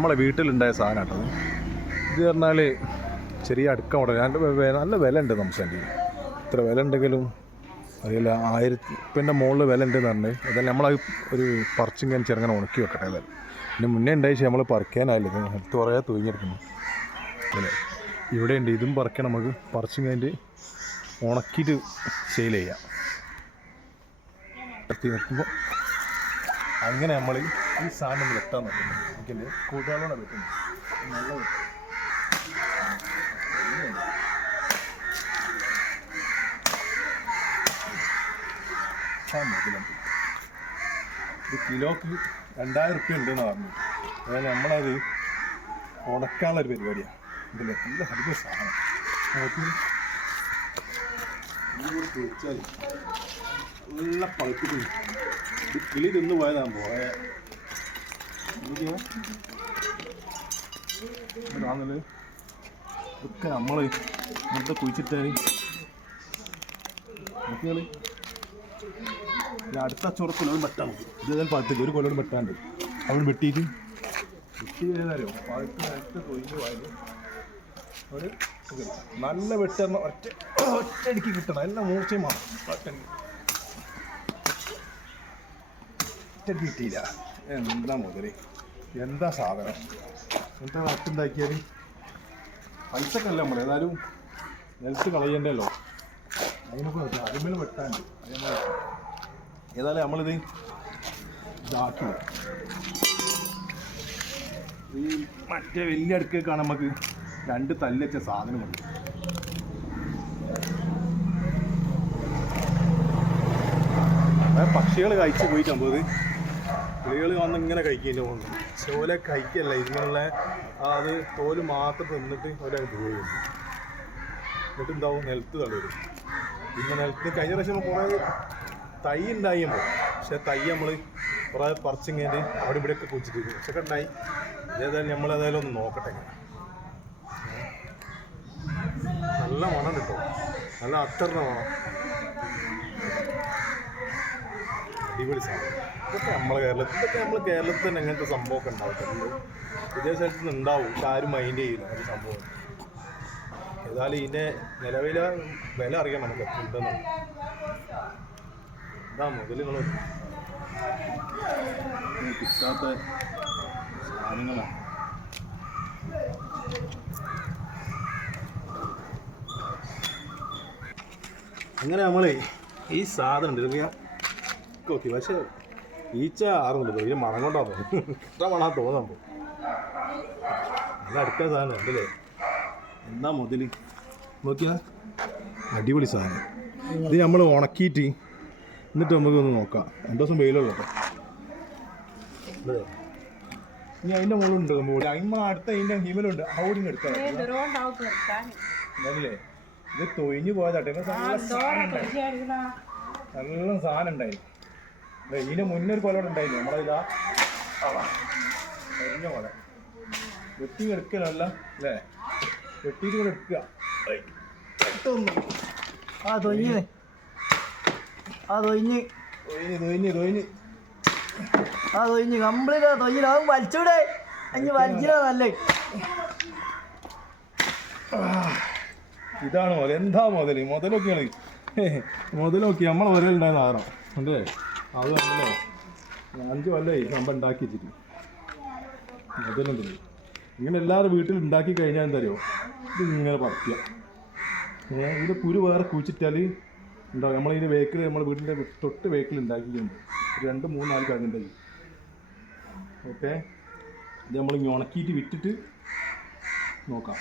നമ്മളെ വീട്ടിലുണ്ടായ സാധനം കേട്ടോ. ഇത് പറഞ്ഞാൽ ചെറിയ അടുക്ക മോഡൽ. നല്ല വില ഉണ്ട് നമുക്ക്. ഇത്ര വില ഉണ്ടെങ്കിലും അറിയില്ല, 1000 മുകളിൽ വില ഉണ്ടെന്ന് പറഞ്ഞ് അതായത് നമ്മളത് ഒരു പറിച്ചിങ്ങനെ ചെറുങ്ങനെ ഉണക്കി വെക്കട്ടെ. അതായത് പിന്നെ മുന്നേ ഉണ്ടായി നമ്മൾ പറിക്കാനായില്ല, എടുത്ത് കുറേ തൂങ്ങിയെടുക്കുന്നു. അല്ലേ ഇവിടെ ഉണ്ട്, ഇതും പറിക്കണം നമുക്ക്. പറിച്ചിങ്ങനെ ഉണക്കിയിട്ട് സെയിൽ ചെയ്യാം. നിർത്തുമ്പോൾ അങ്ങനെ നമ്മൾ ഈ സാധനം വെട്ടാൻ നോക്കുന്നു. എനിക്കെൻ്റെ കൂട്ടുകാരോടെ വെട്ടുന്നു. നല്ല മുതലുണ്ട്. ഒരു കിലോക്ക് 2000 റുപ്യ ഉണ്ടെന്ന് പറഞ്ഞു. അതായത് നമ്മളത് ഉണക്കാനുള്ളൊരു പരിപാടിയാണ്. ഇതിൽ നല്ല ഹരിത സാധനം നമുക്ക് വെച്ചാൽ നല്ല പഴുത്തിട്ട് ഇത് കിളി തിന്നു പോയതാണ്. കാണല് ഇതൊക്കെ നമ്മൾ ഇന്നത്തെ കുഴിച്ചിട്ടാൽ നോക്കിയാൽ അടുത്ത അച്ചോടെ കൊല്ലം വെട്ടാൻ നോക്കും. ഇതേതായാലും പഴുത്തേക്ക് ഒരു കൊല്ലം വെട്ടാണ്ട് അവിടെ വെട്ടിയിട്ട് ഏതായാലും പഴുത്ത് നേരത്തെ തൊഴിഞ്ഞ് പോയാൽ ഒരു നല്ല വെട്ടുന്ന ഒറ്റയടിക്ക് കിട്ടണം. എല്ലാം മൂർച്ചയും വേണം. ഒറ്റയടിക്ക് കിട്ടിയില്ല. എന്താ മുതല്, എന്താ സാധനം, എന്താ നട്ടുണ്ടാക്കിയാൽ പൈസക്കല്ല നമ്മൾ ഏതായാലും നിലത്ത് കളയണ്ടല്ലോ. അതിനൊക്കെ അതിന്മേൽ വെട്ടാണ്ട് ഏതായാലും നമ്മളിത് ഇതാക്കി. ഈ മറ്റേ വലിയ അടുക്കൊക്കെയാണ് നമുക്ക് 2 തല്ല് വെച്ച സാധനമുണ്ട്. പക്ഷികൾ കഴിച്ച് പോയിട്ടാകുമ്പോൾ കിളികൾ വന്ന് ഇങ്ങനെ കഴിക്കേണ്ടി പോകുന്നു. ചോല കഴിക്കല്ല, ഇങ്ങനെയുള്ള അത് തോല് മാത്രം തിന്നിട്ട് ഒരാൾ പോയി. എന്നിട്ട് എന്താവും, നിലത്ത് തളരും. പിന്നെ നിലത്ത് കഴിഞ്ഞ പ്രാവശ്യം കുറേ തൈ ഉണ്ടായിപ്പോൾ, പക്ഷെ തൈ നമ്മൾ കുറേ പറിച്ചിങ്ങനെ അവിടെ ഇവിടെയൊക്കെ കുഴിച്ചിട്ട് പക്ഷെ ഉണ്ടായി. ഏതായാലും നമ്മളേതായാലും ഒന്ന് നോക്കട്ടെ. നല്ല മണം കിട്ടോ, നല്ല അത്തറിന മണം, അടിപൊളി സാധനം. ഇതൊക്കെ നമ്മൾ കേരളത്തിൽ തന്നെ അങ്ങനത്തെ സംഭവമൊക്കെ ഉണ്ടാവും. വിദേശ സ്ഥലത്ത് നിന്ന് ഉണ്ടാവും, പക്ഷെ ആരും മൈൻഡ് ചെയ്യില്ല ഒരു സംഭവം. ഏതായാലും ഇതിൻ്റെ നിലവിലെ വില അറിയാം നമുക്ക് എത്ര ഉണ്ടെന്ന്. എന്താ മുതലുകൾ കിട്ടാത്ത സാധനങ്ങളാണ്. അങ്ങനെ നമ്മൾ ഈ സാധനം ഉണ്ട് നോക്കി. പക്ഷേ ഈച്ച ആറുന്നുണ്ട്, ഇതിന് മണം കൊണ്ടാ തോന്നുന്നു. ഇത്ര മണാ തോന്നുമ്പോൾ നല്ല അടുത്ത സാധനം ഉണ്ടല്ലേ. എന്താ മുതൽ നോക്കിയാ, അടിപൊളി സാധനം. ഇത് നമ്മൾ ഉണക്കിയിട്ട് എന്നിട്ട് നമുക്കൊന്ന് നോക്കാം. 2 ദിവസം വെയിലുള്ള കേട്ടോ. ഇനി അതിൻ്റെ മുകളിലുണ്ട് അടുത്ത അതിൻ്റെ ഹിമലുണ്ട്, അവിടെ എടുക്കാം. അല്ലേ ഇത് തൊഴിഞ്ഞു പോയതാട്ടെ. നല്ല സാധനം ഉണ്ടായിരുന്നു. ഇതിന് മുന്നേ ഒരു കൊല ഉണ്ടായില്ലേ നമ്മളതിലാ കരിഞ്ഞ കൊല. വെട്ടി എടുക്കലല്ല അല്ലേ, വെട്ടിയിട്ട് കൂടെ എടുക്കുക. കംപ്ലീറ്റ് തൊഴിഞ്ഞ് അവൻ വലിച്ചൂടെ അഞ്ഞ് വലിച്ചില്ല. നല്ല ഇതാണ് മുതൽ. എന്താ മുതലൊക്കെയാണ് മുതലൊക്കെ നമ്മളെ വരലുണ്ടായിരുന്ന ആറാം അല്ലേ. അത് നമ്മളെ 5 കൊല്ലമായി നമ്മൾ ഉണ്ടാക്കി വെച്ചിട്ട് മുതലുണ്ട്. ഇങ്ങനെ എല്ലാവരും വീട്ടിൽ ഉണ്ടാക്കി കഴിഞ്ഞാൽ എന്താ അറിയോ, ഇതിങ്ങനെ പറിക്കുക. ഇതിൻ്റെ കുരു വേറെ കുഴിച്ചിട്ടാൽ ഉണ്ടാവും. നമ്മളതിൻ്റെ വേക്കിൽ നമ്മൾ വീട്ടിൻ്റെ തൊട്ട് വേക്കിൽ ഉണ്ടാക്കിയിട്ടുണ്ട്. 2, 3, 4 കഴിഞ്ഞുണ്ടായി. ഓക്കെ, ഇത് നമ്മൾ ഇങ്ങനെ ഉണക്കിയിട്ട് വിറ്റിട്ട് നോക്കാം.